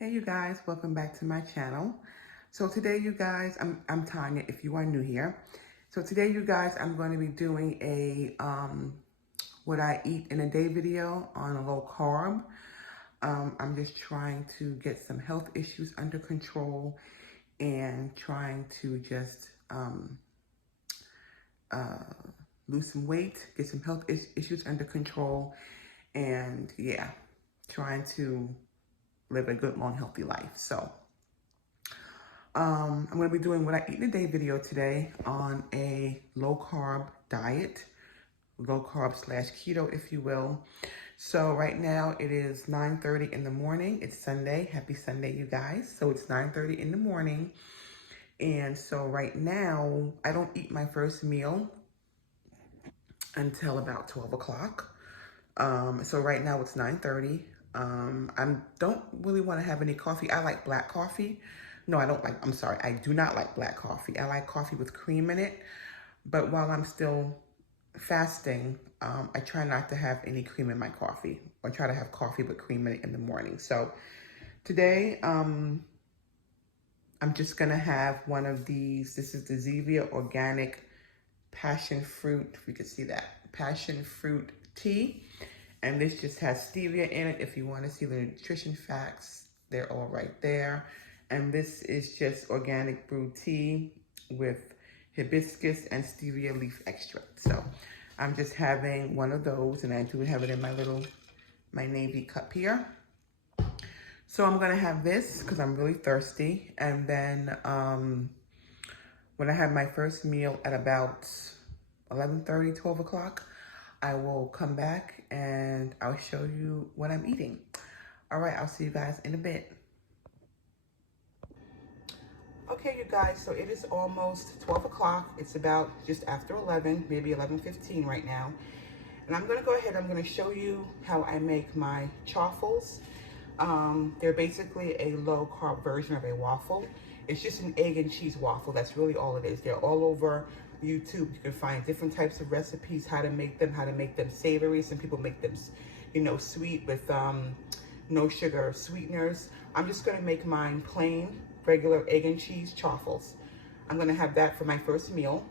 Hey you guys, welcome back to my channel. So today you guys, I'm Tanya if you are new here. So today you guys, I'm going to be doing a what I eat in a day video on a low carb. I'm just trying to get some health issues under control and trying to just lose some weight, get some health issues under control, and yeah, trying to live a good, long, healthy life. So I'm going to be doing what I eat in a day video today on a low carb diet, low carb slash keto, if you will. So right now it is 9:30 in the morning. It's Sunday. Happy Sunday, you guys. So it's 9:30 in the morning. And so right now I don't eat my first meal until about 12 o'clock. So right now it's 9:30. I don't really want to have any coffee. I like black coffee. No, I don't like, I'm sorry. I do not like black coffee. I like coffee with cream in it. But while I'm still fasting, I try not to have any cream in my coffee. I try to have coffee with cream in it in the morning. So today, I'm just going to have one of these. This is the Zevia Organic Passion Fruit, if you can see that, Passion Fruit Tea. And this just has stevia in it. If you want to see the nutrition facts, they're all right there. And this is just organic brewed tea with hibiscus and stevia leaf extract. So I'm just having one of those, and I do have it in my navy cup here. So I'm gonna have this because I'm really thirsty. And then when I have my first meal at about 11:30, 12 o'clock, I will come back and I'll show you what I'm eating. All right, I'll see you guys in a bit. Okay, you guys, so it is almost 12 o'clock. It's about just after 11, maybe 11:15 right now. And I'm gonna go ahead, I'm gonna show you how I make my chaffles. They're basically a low carb version of a waffle. It's just an egg and cheese waffle. That's really all it is. They're all over YouTube. You can find different types of recipes, how to make them savory. Some people make them, sweet with no sugar sweeteners. I'm just gonna make mine plain, regular egg and cheese chaffles. I'm gonna have that for my first meal,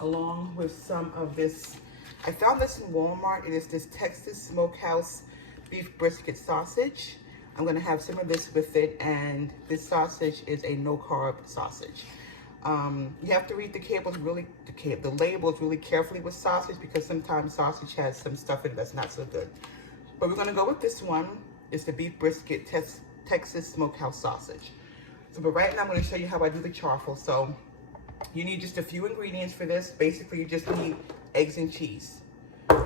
along with some of this. I found this in Walmart. It is this Texas Smokehouse beef brisket sausage. I'm gonna have some of this with it, and this sausage is a no-carb sausage. You have to read the labels really carefully with sausage, because sometimes sausage has some stuff in it that's not so good. But we're gonna go with this one. It's the beef brisket Texas Smokehouse sausage. So, but right now I'm gonna show you how I do the chaffle. So you need just a few ingredients for this. Basically, you just need eggs and cheese.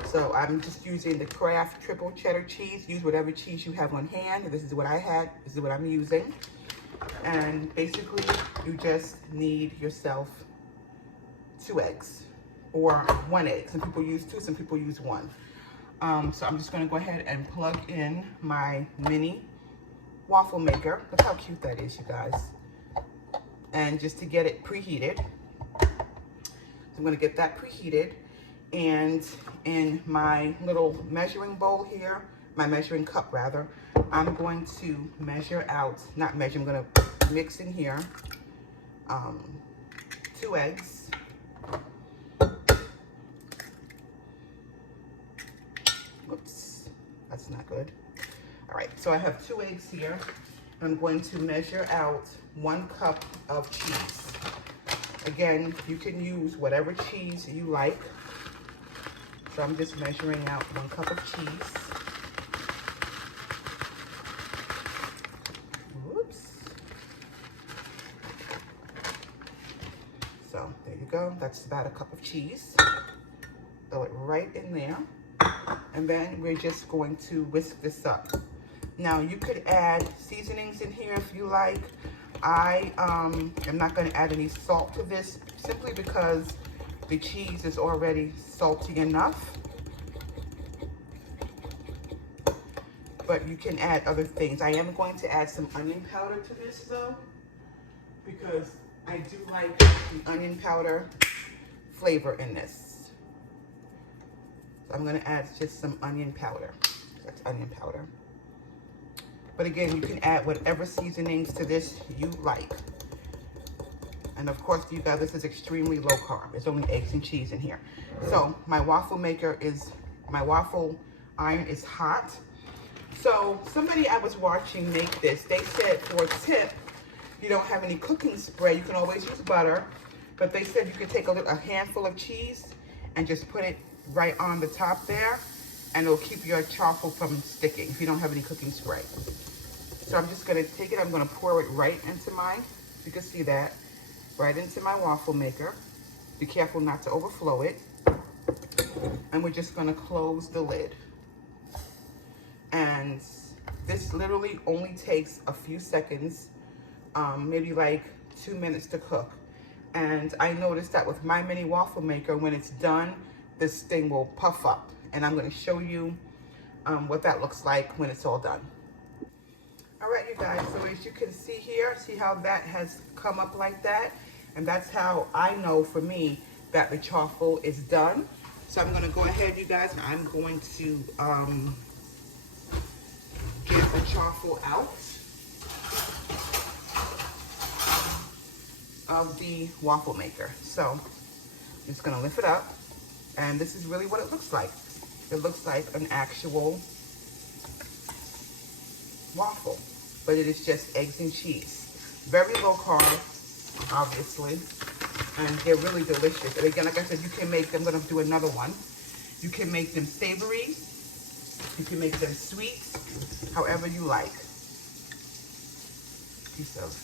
So I'm just using the Kraft triple cheddar cheese. Use whatever cheese you have on hand. This is what I had. This is what I'm using. And basically, you just need yourself 2 eggs or 1 egg. Some people use 2, some people use 1. So I'm just going to go ahead and plug in my mini waffle maker. Look how cute that is, you guys. And just to get it preheated. So I'm going to get that preheated. And in my little measuring bowl here, my measuring cup rather, I'm going to measure out, I'm going to mix in here 2 eggs. Whoops, that's not good. All right, so I have 2 eggs here. I'm going to measure out 1 cup of cheese. Again, you can use whatever cheese you like. So I'm just measuring out 1 cup of cheese. Whoops. So there you go. That's about 1 cup of cheese. Throw it right in there. And then we're just going to whisk this up. Now you could add seasonings in here if you like. I am not going to add any salt to this, simply because the cheese is already salty enough. But you can add other things. I am going to add some onion powder to this though, because I do like the onion powder flavor in this. So I'm going to add just some onion powder. That's onion powder. But again, you can add whatever seasonings to this you like. And of course, you guys, this is extremely low carb. It's only eggs and cheese in here. So my waffle iron is hot. So somebody I was watching make this, they said for a tip, you don't have any cooking spray, you can always use butter, but they said you could take a handful of cheese and just put it right on the top there, and it'll keep your charcoal from sticking if you don't have any cooking spray. So I'm just gonna take it, I'm gonna pour it right into you can see that, right into my waffle maker. Be careful not to overflow it. And we're just gonna close the lid. And this literally only takes a few seconds, maybe like 2 minutes to cook. And I noticed that with my mini waffle maker, when it's done, this thing will puff up. And I'm gonna show you what that looks like when it's all done. All right, you guys, so as you can see here, see how that has come up like that? And that's how I know, for me, that the charcoal is done. So I'm gonna go ahead, you guys, and I'm going to get the charcoal out of the waffle maker. So I'm just gonna lift it up, and this is really what it looks like. It looks like an actual waffle, but it is just eggs and cheese. Very low carb, obviously, and they're really delicious. And again, like I said, you can make them, I'm gonna do another one. You can make them savory, you can make them sweet, however you like. Piece of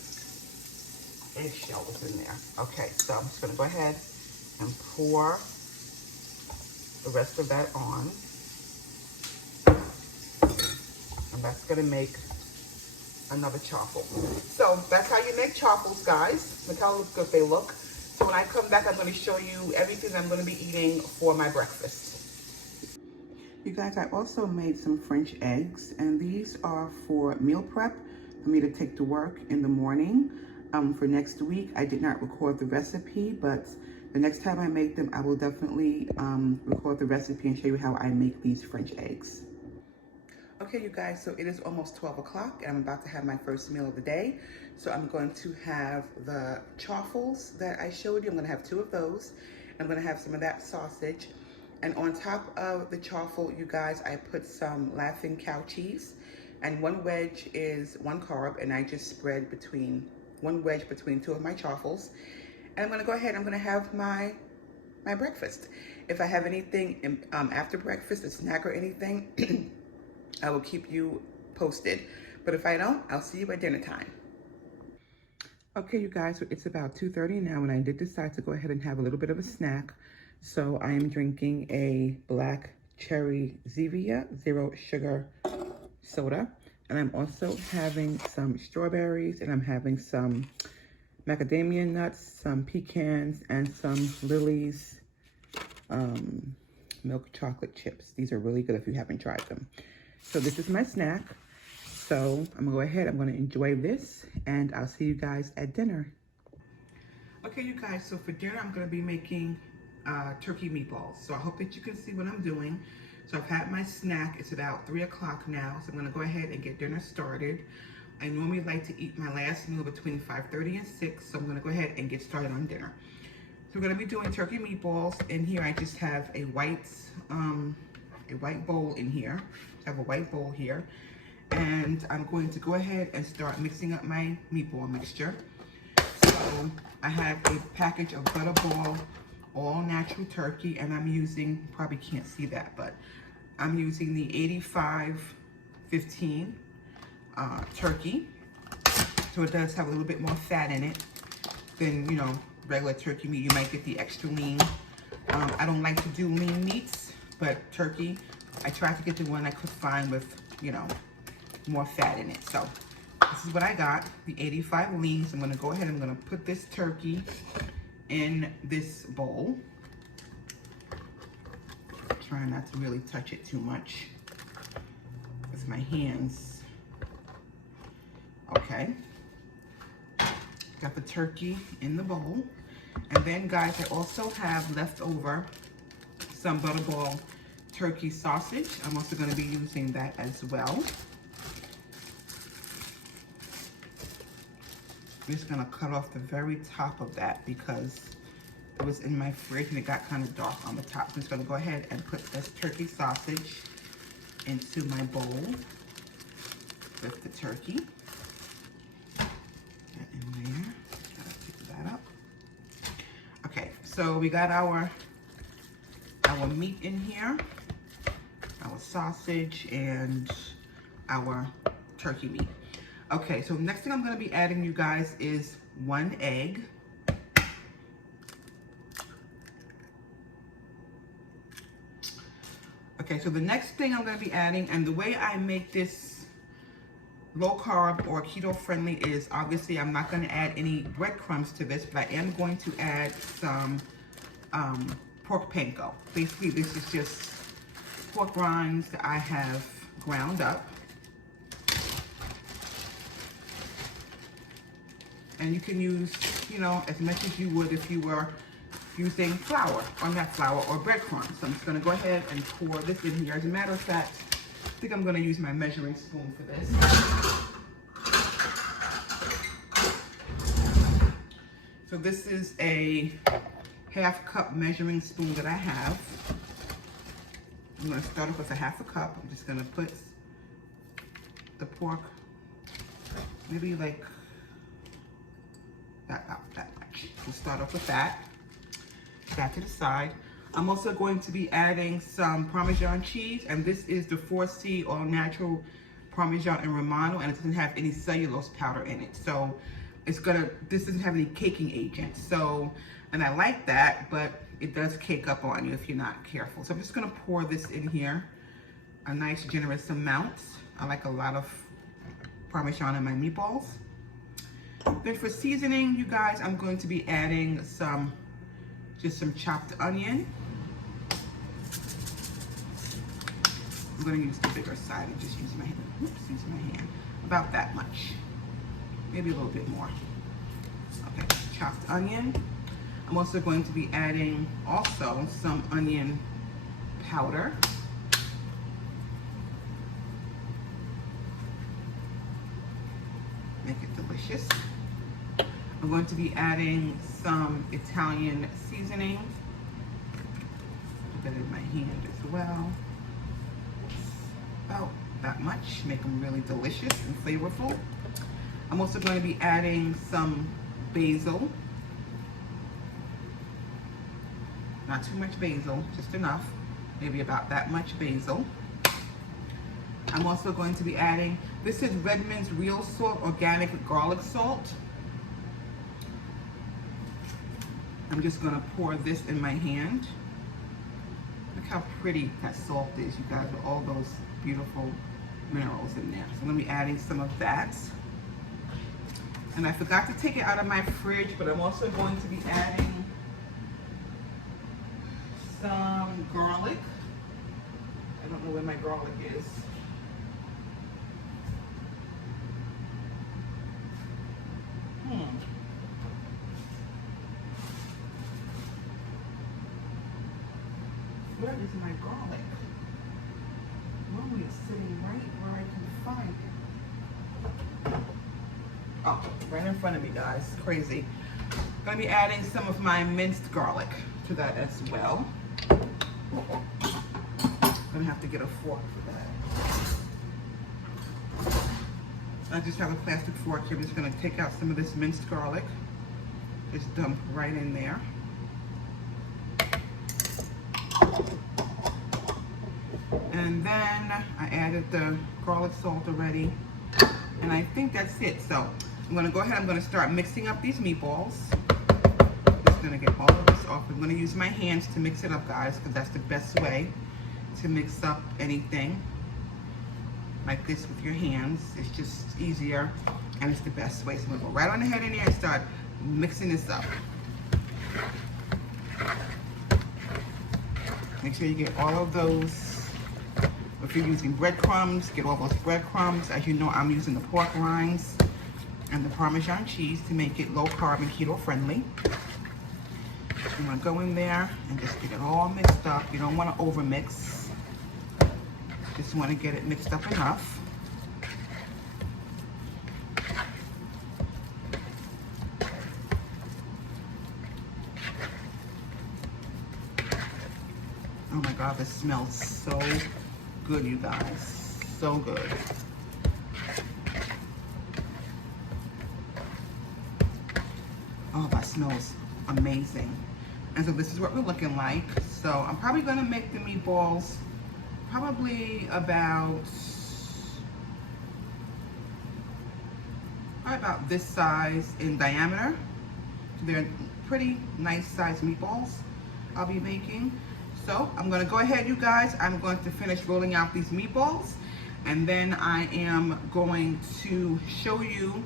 eggshell was in there. Okay, so I'm just gonna go ahead and pour the rest of that on. And that's gonna make another chaffle. So that's how you make chaffles, guys. Look how good they look. So when I come back, I'm gonna show you everything I'm gonna be eating for my breakfast. You guys, I also made some French eggs, and these are for meal prep for me to take to work in the morning. For next week, I did not record the recipe, but the next time I make them, I will definitely record the recipe and show you how I make these French eggs. Okay, you guys, so it is almost 12 o'clock, and I'm about to have my first meal of the day. So I'm going to have the chaffles that I showed you. I'm gonna have 2 of those. I'm gonna have some of that sausage. And on top of the chaffle, you guys, I put some Laughing Cow cheese. And 1 wedge is 1 carb, and I just spread 1 wedge between 2 of my chaffles. And I'm gonna go ahead, I'm gonna have my breakfast. If I have anything after breakfast, a snack or anything, I will keep you posted. But if I don't, I'll see you at dinner time. Okay, you guys, so it's about 2:30 now, and I did decide to go ahead and have a little bit of a snack. So I am drinking a black cherry Zevia 0 sugar soda. And I'm also having some strawberries, and I'm having some macadamia nuts, some pecans, and some Lily's milk chocolate chips. These are really good if you haven't tried them. So this is my snack. So I'm gonna go ahead, I'm gonna enjoy this, and I'll see you guys at dinner. Okay, you guys, so for dinner, I'm gonna be making turkey meatballs. So I hope that you can see what I'm doing. So I've had my snack, it's about 3 o'clock now, so I'm gonna go ahead and get dinner started. I normally like to eat my last meal between 5:30 and 6, so I'm gonna go ahead and get started on dinner. So we're gonna be doing turkey meatballs. In here, I just have a white bowl in here. I have a white bowl here. And I'm going to go ahead and start mixing up my meatball mixture. So I have a package of Butterball all natural turkey, and I'm using, probably can't see that, but I'm using the 85-15 turkey. So it does have a little bit more fat in it than, you know, regular turkey meat. You might get the extra lean. I don't like to do lean meats, but turkey, I tried to get the one I could find with, you know, more fat in it. So this is what I got, the 85 lean. So I'm gonna go ahead and I'm gonna put this turkey in this bowl. Try not to really touch it too much with my hands. Okay. Got the turkey in the bowl. And then, guys, I also have leftover some Butterball turkey sausage. I'm also going to be using that as well. I'm just gonna cut off the very top of that because it was in my fridge and it got kind of dark on the top. So I'm just gonna go ahead and put this turkey sausage into my bowl with the turkey. That in there. Gotta pick that up. Okay, so we got our meat in here, our sausage and our turkey meat. Okay, so next thing I'm gonna be adding, you guys, is 1 egg. Okay, so the next thing I'm gonna be adding, and the way I make this low carb or keto friendly is, obviously I'm not gonna add any breadcrumbs to this, but I am going to add some pork panko. Basically, this is just pork rinds that I have ground up. And you can use, you know, as much as you would if you were using flour, or not flour, or breadcrumbs. So I'm just gonna go ahead and pour this in here. As a matter of fact, I think I'm gonna use my measuring spoon for this. So this is a 1/2 cup measuring spoon that I have. I'm gonna start off with a 1/2 cup. I'm just gonna put the pork, maybe like that much. We'll start off with that. That to the side. I'm also going to be adding some Parmesan cheese, and this is the 4C all natural Parmesan and Romano, and it doesn't have any cellulose powder in it. So this doesn't have any caking agent. So, and I like that, but it does cake up on you if you're not careful. So I'm just gonna pour this in here, a nice generous amount. I like a lot of Parmesan in my meatballs. Then for seasoning, you guys, I'm going to be adding just some chopped onion. I'm going to use the bigger side and just use my hand. Oops, use my hand. About that much. Maybe a little bit more. Okay, chopped onion. I'm also going to be adding also some onion powder. Make it delicious. I'm going to be adding some Italian seasoning. Put that in my hand as well. About that much. Make them really delicious and flavorful. I'm also going to be adding some basil. Not too much basil, just enough. Maybe about that much basil. I'm also going to be adding, this is Redmond's Real Salt Organic Garlic Salt. I'm just gonna pour this in my hand. Look how pretty that salt is, you guys, with all those beautiful minerals in there. So I'm gonna be adding some of that. And I forgot to take it out of my fridge, but I'm also going to be adding some garlic. I don't know where my garlic is. Where is my garlic? Normally it's sitting right where I can find it. Oh, right in front of me, guys. Crazy. I'm gonna be adding some of my minced garlic to that as well. I'm gonna have to get a fork for that. I just have a plastic fork here. I'm just gonna take out some of this minced garlic. Just dump right in there. And then I added the garlic salt already. And I think that's it. So I'm gonna go ahead, I'm gonna start mixing up these meatballs. Just gonna get all of this off. I'm gonna use my hands to mix it up, guys, because that's the best way to mix up anything. Like this with your hands. It's just easier and it's the best way. So I'm gonna go right on ahead in there and start mixing this up. Make sure you get all of those. If you're using breadcrumbs, get all those breadcrumbs. As you know, I'm using the pork rinds and the Parmesan cheese to make it low carb and keto friendly. You want to go in there and just get it all mixed up. You don't want to over mix. Just want to get it mixed up enough. God, this smells so good, you guys. So good. Oh, that smells amazing. And so this is what we're looking like. So I'm probably gonna make the meatballs probably about this size in diameter. They're pretty nice sized meatballs I'll be making. So I'm gonna go ahead, you guys. I'm going to finish rolling out these meatballs, and then I am going to show you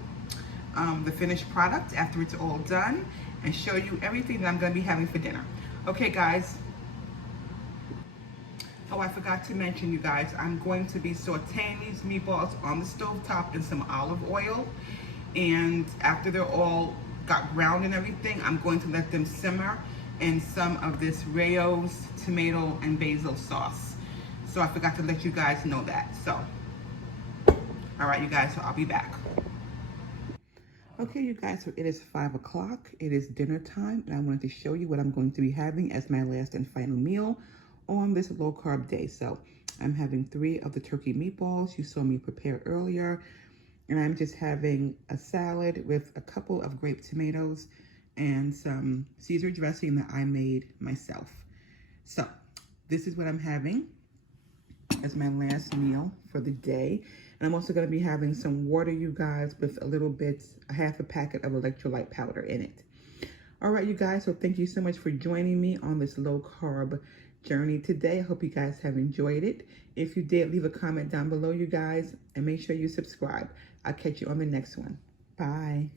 the finished product after it's all done, and show you everything that I'm gonna be having for dinner. Okay, guys. Oh, I forgot to mention, you guys, I'm going to be sauteing these meatballs on the stove top in some olive oil. And after they're all got browned and everything, I'm going to let them simmer in some of this Rayo's tomato and basil sauce. So I forgot to let you guys know that. So, all right, you guys, so I'll be back. Okay, you guys, so it is 5 o'clock. It is dinner time, and I wanted to show you what I'm going to be having as my last and final meal on this low carb day. So I'm having 3 of the turkey meatballs you saw me prepare earlier. And I'm just having a salad with a couple of grape tomatoes and some Caesar dressing that I made myself. So this is what I'm having as my last meal for the day. And I'm also going to be having some water, you guys, with a little bit, half a packet of electrolyte powder in it. All right, you guys, so thank you so much for joining me on this low carb journey today. I hope you guys have enjoyed it. If you did, leave a comment down below, you guys, and make sure you subscribe. I'll catch you on the next one. Bye.